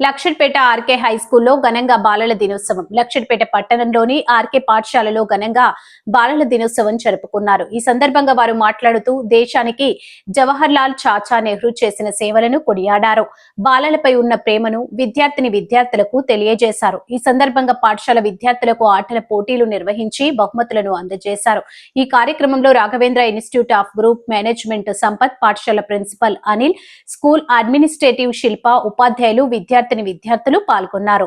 Luxettipet RK high స్కూల్లో ఘనంగా బాలల దినోత్సవం. లక్షడ్పేట పట్టణంలోని ఆర్కే పాఠశాలలో ఘనంగా బాలల దినోత్సవం జరుపుకున్నారు. ఈ సందర్భంగా వారు మాట్లాడుతూ దేశానికి జవహర్ లాల్ చాచా నెహ్రూ చేసిన సేవలను కొనియాడారు. బాలలపై ఉన్న ప్రేమను విద్యార్థిని విద్యార్థులకు తెలియజేశారు. ఈ సందర్భంగా పాఠశాల విద్యార్థులకు ఆటల పోటీలు నిర్వహించి బహుమతులను అందజేశారు. ఈ కార్యక్రమంలో Raghavendra institute of group management Sampath పాఠశాల principal Anil school administrative Shilpa ఉపాధ్యాయులు విద్యార్థిని విద్యార్థులు పాల్గొన్నారు.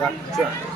Răng.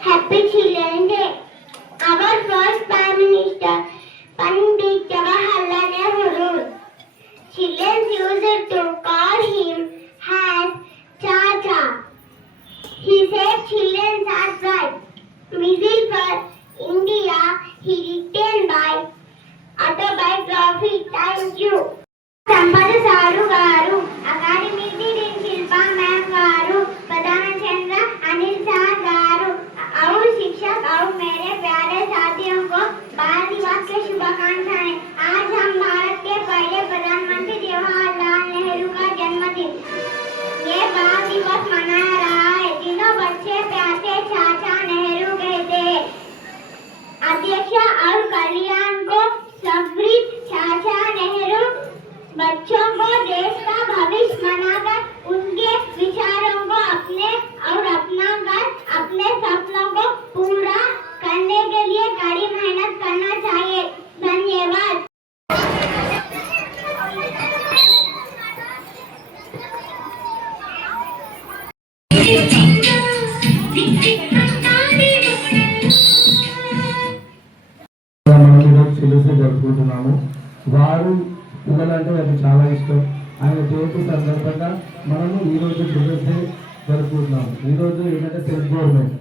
happy day. Our first prime minister, Pandit Nehru. Used to call him Chacha. He said are India, he written by autobiography. Thank you. Sampada sir గారు academy జరుపుకుంటున్నాము వారు పిల్లలంటే వారికి చాలా ఇష్టం. ఆయన జయంతి సందర్భంగా మనము ఈరోజు చిల్డ్రన్స్ డే జరుపుకుంటున్నాము. ఈరోజు ఏంటంటే సెల్ఫ్ గవర్నమెంట్